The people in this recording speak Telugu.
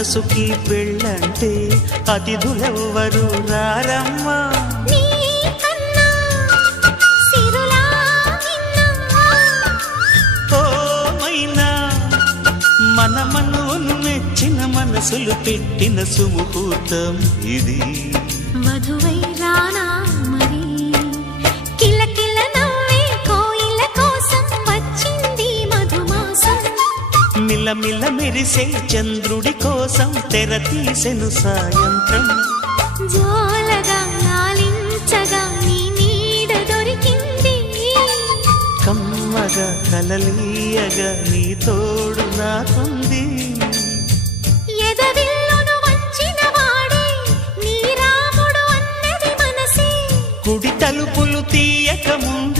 మనసుకి పెళ్ళంటే అతిథులెవ్వరు రారమ్మా. మన మనువును మెచ్చిన మనసులు పెట్టిన సుముహూర్తం ఇది. వధువై రానా మరి కిలకిల నవ్వే కోయిల కోసం వచ్చింది మధుమాసం. మిలమిల మెరిసే చంద్రుడి కోసం తెర తీసెను సాయంత్రం. జోలగా లాలించగా నీ నీడ దొరికింది. కమ్మగా కలలీయగా నీ తోడు నాకుంది. ఎదవిల్లును వంచిన వాడే నీ రాముడు అన్నది మనసే. కుడి తలుపులు తీయక ముందే